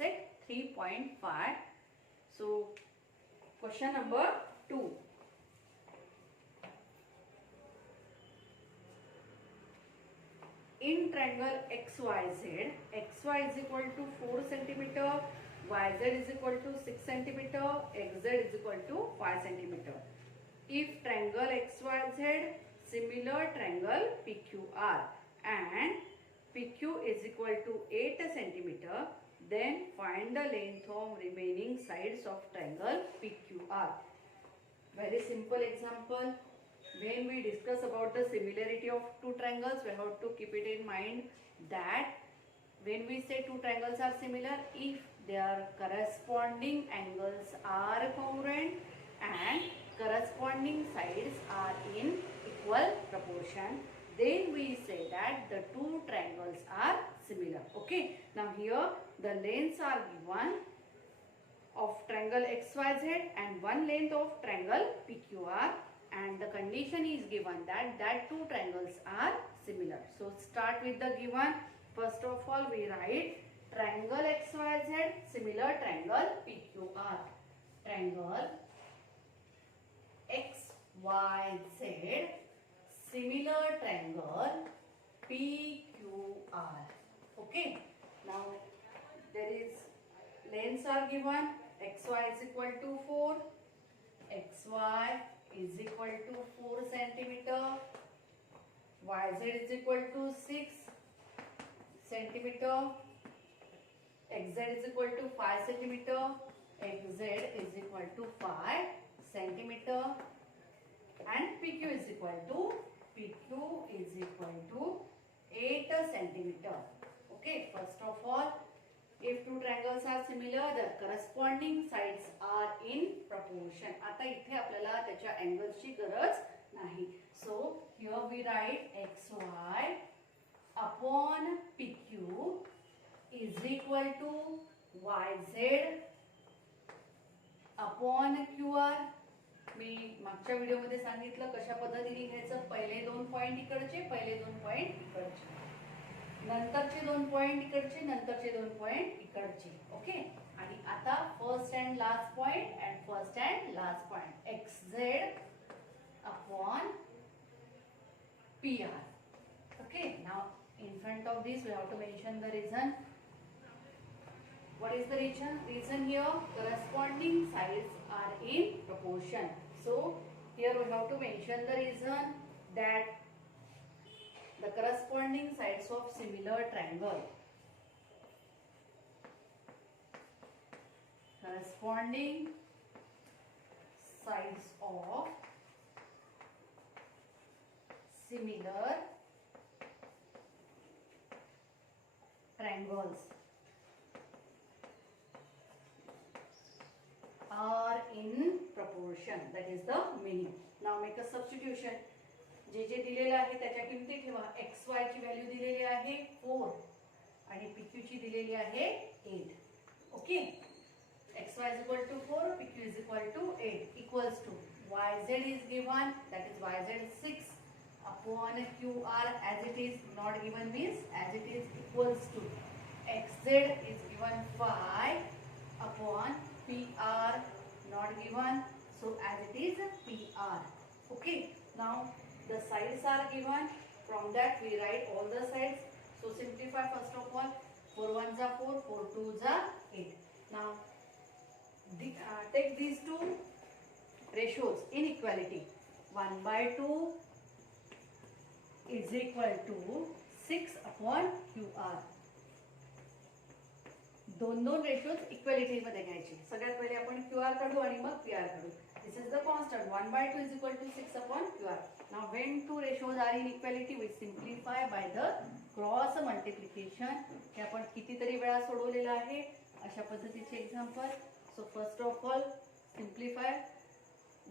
set 3.5. So question number 2. In triangle XYZ, XY is equal to 4 centimeter, YZ is equal to 6 centimeter, XZ is equal to 5 centimeter. If triangle XYZ similar triangle PQR and PQ is equal to 8 centimeter, then find the length of remaining sides of triangle PQR. Very simple example. When we discuss about the similarity of two triangles, we have to keep it in mind that when we say two triangles are similar, if their corresponding angles are congruent and corresponding sides are in equal proportion, then we say that the two triangles are similar. Okay. Now here the lengths are given of triangle XYZ and one length of triangle PQR, and the condition is given that two triangles are similar. So start with the given. First of all, we write triangle XYZ similar triangle PQR. Triangle XYZ similar triangle PQR. Okay. Now there is lengths are given. XY is equal to 4. XY is equal to 4 centimeter. YZ is equal to 6 centimeter. XZ is equal to 5 centimeter. XZ is equal to 5 centimeter. And PQ is equal to 8 centimeter. Okay, first of all, if two triangles are similar, the corresponding sides are in proportion. आता इथे आपल्याला त्याच्या angles ची गरज नाही. So here we write XY upon PQ is equal to YZ upon QR. मी मागच्या व्हिडिओमध्ये सांगितलं कशा पद्धतीने घ्यायचं. पहिले दोन पॉइंट इकडचे, पहिले दोन पॉइंट इकडचे, नंतरचे दोन पॉइंट इकडचे, नंतरचे दोन पॉइंट इकडचे. ओके. आणि आता first and last point and first and last point XZ upon PR. Okay. Now in front of this we have to mention the reason. What is the reason? Reason here, corresponding sides are in proportion. So here we have to mention the reason that the corresponding sides of similar triangle. Corresponding sides of similar triangles are in proportion. That is the meaning. Now make a substitution. जे जे दिलेलं आहे त्याच्या किमती ठेवा. XY ची value दिलेली आहे 4 आणि PQ ची दिलेली आहे 8. Okay. XY is equal to 4, PQ is equal to 8 equals to YZ is given, that is YZ 6 upon QR as it is, not given means as it is, equals to XZ is given 5 upon PR, not given, so as it is PR. Okay. Now the sides are given. From that we write all the sides. So simplify first of all. 4 1s are 4, 4 2s are 8. Now take these two ratios in equality. 1/2 is equal to 6 upon QR. दोन दोन ratios equality मध्ये घ्यायचे. सगळ्यात पहिले आपण QR काढू आणि मग PR काढू. This is the constant. 1/2 is equal to 6 upon QR. Now when two ratios are in equality, we simplify by the cross multiplication. हे आपण कितीतरी वेळा सोडवलेलं आहे अशा पद्धतीचे example. So first of all simplify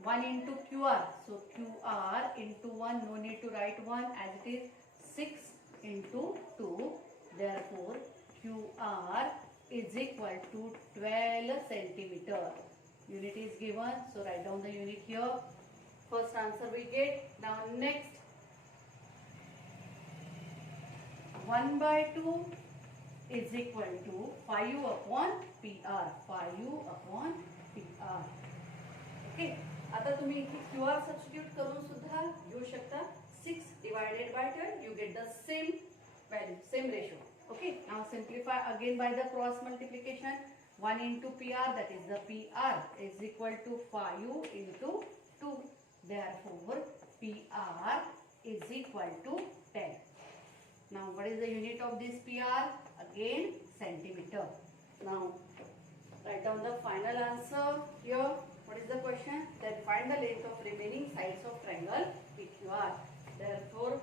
1 into QR. So QR into 1, no need to write 1 as it is. 6 into 2. Therefore QR is equal to 12 centimeter. Unit is given, so write down the unit here. First answer we get. Now next, 1/2 is equal to 5 upon PR. 5 upon PR. Okay, आता तुम्ही इथे QR substitute करून सुद्धा घेऊ शकता. 6 divided by 12 you get the same value, same ratio. Okay, now simplify again by the cross multiplication. 1 into PR, that is the PR, is equal to 5 into 2. Therefore PR is equal to 10. Now what is the unit of this PR? Again centimeter. Now write down the final answer here. What is the question? Then find the length of remaining sides of triangle PQR. Therefore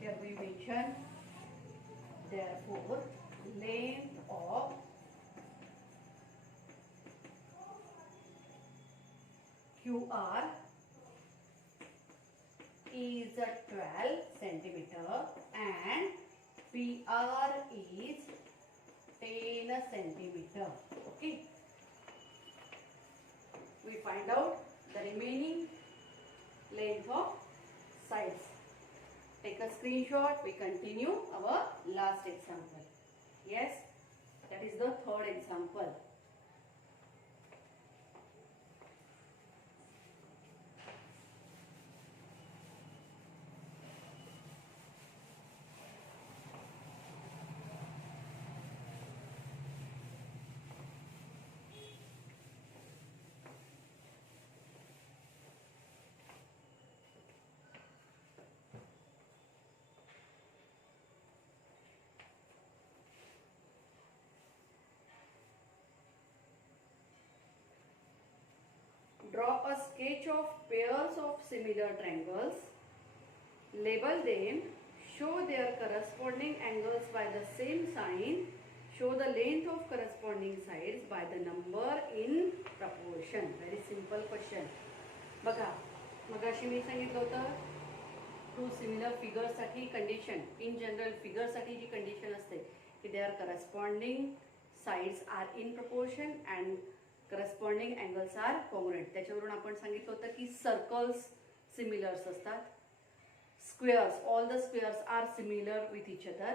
here we mention, therefore length of QR is 12 centimeter and PR is 10 centimeter. Okay, we find out the remaining length of sides. Take a screenshot. We continue our last example. Yes, that is the third example. Draw a sketch of pairs of similar triangles. Label them. Show their corresponding angles by the same sign. Show the length of corresponding sides by the number in proportion. Very simple question. बघा, मगाशी मी सांगितलं होतं two similar figures साठी condition, in general figure साठी जी condition असते की they are corresponding sides are in proportion and corresponding angles are congruent. त्याच्यावरून आपण सांगितलं होतं की सर्कल्स सिमिलर्स असतात, squares, all the squares are similar with each other.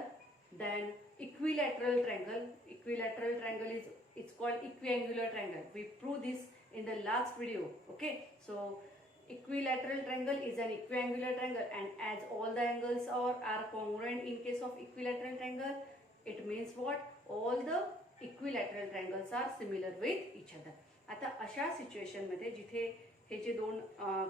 Then equilateral triangle, equilateral triangle is it's called equiangular triangle. We proved this in the last video. Okay, so equilateral triangle is an equiangular triangle, and as all the angles are congruent in case of equilateral triangle, it means what? All the equilateral triangles are similar with each other. आता अशा situation मध्ये जिथे हे जे दोन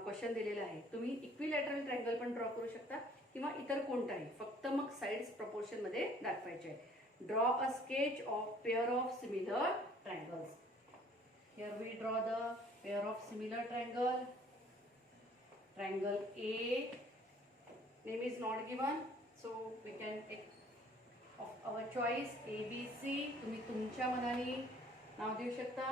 question दिलेले आहे, तुम्ही equilateral triangle पण draw करू शकता किंवा इतर कोणताही, फक्त मग साइड्स प्रपोर्शन मध्ये दाखवायचे. Draw a sketch of pair of similar triangles. Here we draw the pair of similar triangle. Triangle A, name is not given, so we can take of our choice ABC. तुम्ही तुमच्या मनाने नाव देऊ शकता.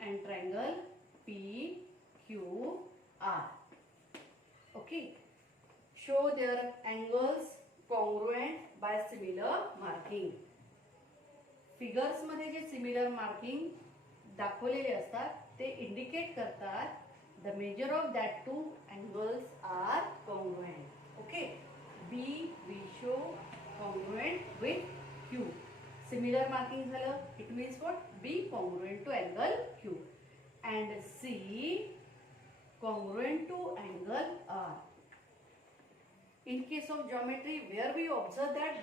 And triangle PQR. Okay. Show their angles congruent by similar marking. Figures मध्ये जे similar marking दाखवलेले असतात ते इंडिकेट करतात the measure of that two angles are congruent. Okay, B we show congruent with Q. Similar marking झालं, it means what? B congruent to angle Q and C congruent to angle R. In case of geometry, where we observe that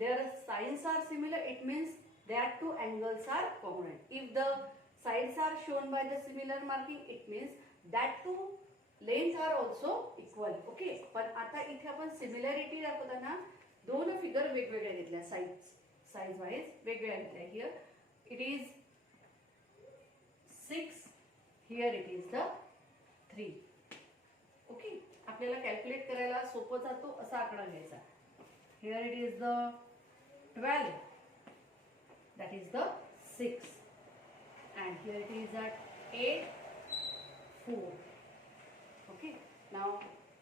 their signs are similar, it means that two angles are congruent. If the sides are shown by the similar marking, it means that two lengths are also equal. Okay, पण आता इथे आपण similarity दाखवताना दोन figure वेगवेगळ्या घेतल्या, size wise वेगवेगळ्या घेतल्या. Here it is 6, here it is the 3. Okay, आपल्याला कॅल्क्युलेट करायला सोपं जातो असा आकडा घ्यायचा. Here it is the 12, that is the 6 and here it is at 8, 4. Okay, now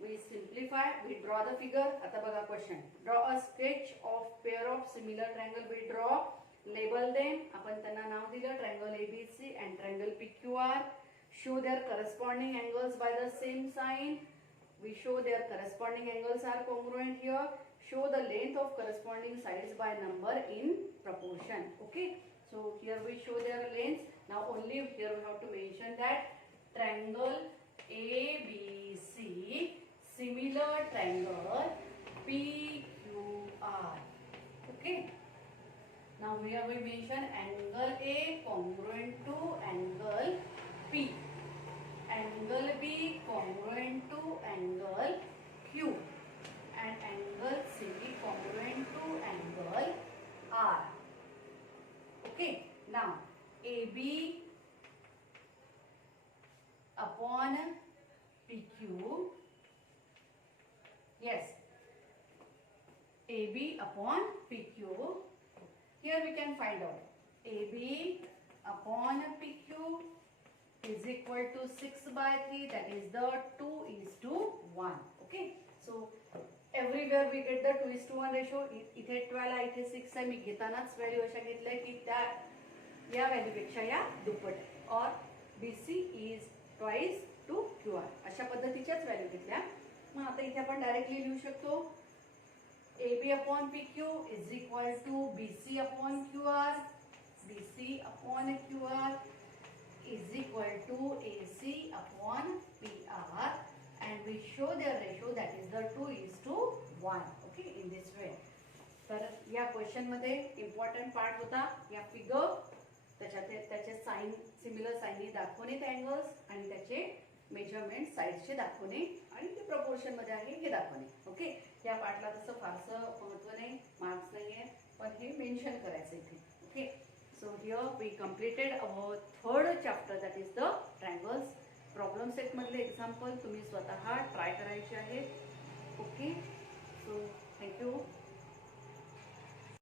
we simplify, we draw the figure. आता बघा question. Draw a sketch of pair of similar triangle. We draw, label them, आपण त्यांना नाव दिलं triangle ABC and triangle PQR. Show their corresponding angles by the same sign. we show their corresponding angles are congruent here. Show the length of corresponding sides by number in proportion. Okay, so here we show their lengths. Now only here we have to mention that triangle ABC, similar triangle PQR. Okay, now here we mention angle A congruent to angle P, angle B congruent to angle Q, and angle C congruent to angle R. Okay, now AB upon PQ, yes, AB upon PQ, here we can find out AB upon PQ is equal to 6/3, that is the 2:1. Okay, so everywhere we get the 2:1 ratio. इथे 12 आहे, इथे 6 आहे. मी घेतानाच value अशा घेतल्या की त्या या व्हॅल्यूपेक्षा या दुप्पट आहे. और BC is twice to QR, अशा पद्धतीच्याच व्हॅल्यू घेतल्या. मग आता इथे आपण डायरेक्टली लिहू शकतो AB upon PQ is equal to BC upon QR, BC upon QR is equal to AC upon PR, and we show their ratio, that is the 2:1. Okay, in this way. तर या question मध्ये important part होता या figure, त्याचे sign similar साइनने दाखवणे ते angles आणि त्याचे मेजरमेंट साइड्सचे दाखवणे आणि ते प्रपोर्शन मध्ये आहे हे दाखवणे. ओके, या पार्टला तसं फारसं महत्व नाही, मार्क्स नाही आहे, पण हे मेन्शन करायचं इथे. Okay, so here we completed our third chapter, that is the triangles. Problem set मधले एक्झाम्पल तुम्ही स्वतः ट्राय करायचे आहेत. ओके.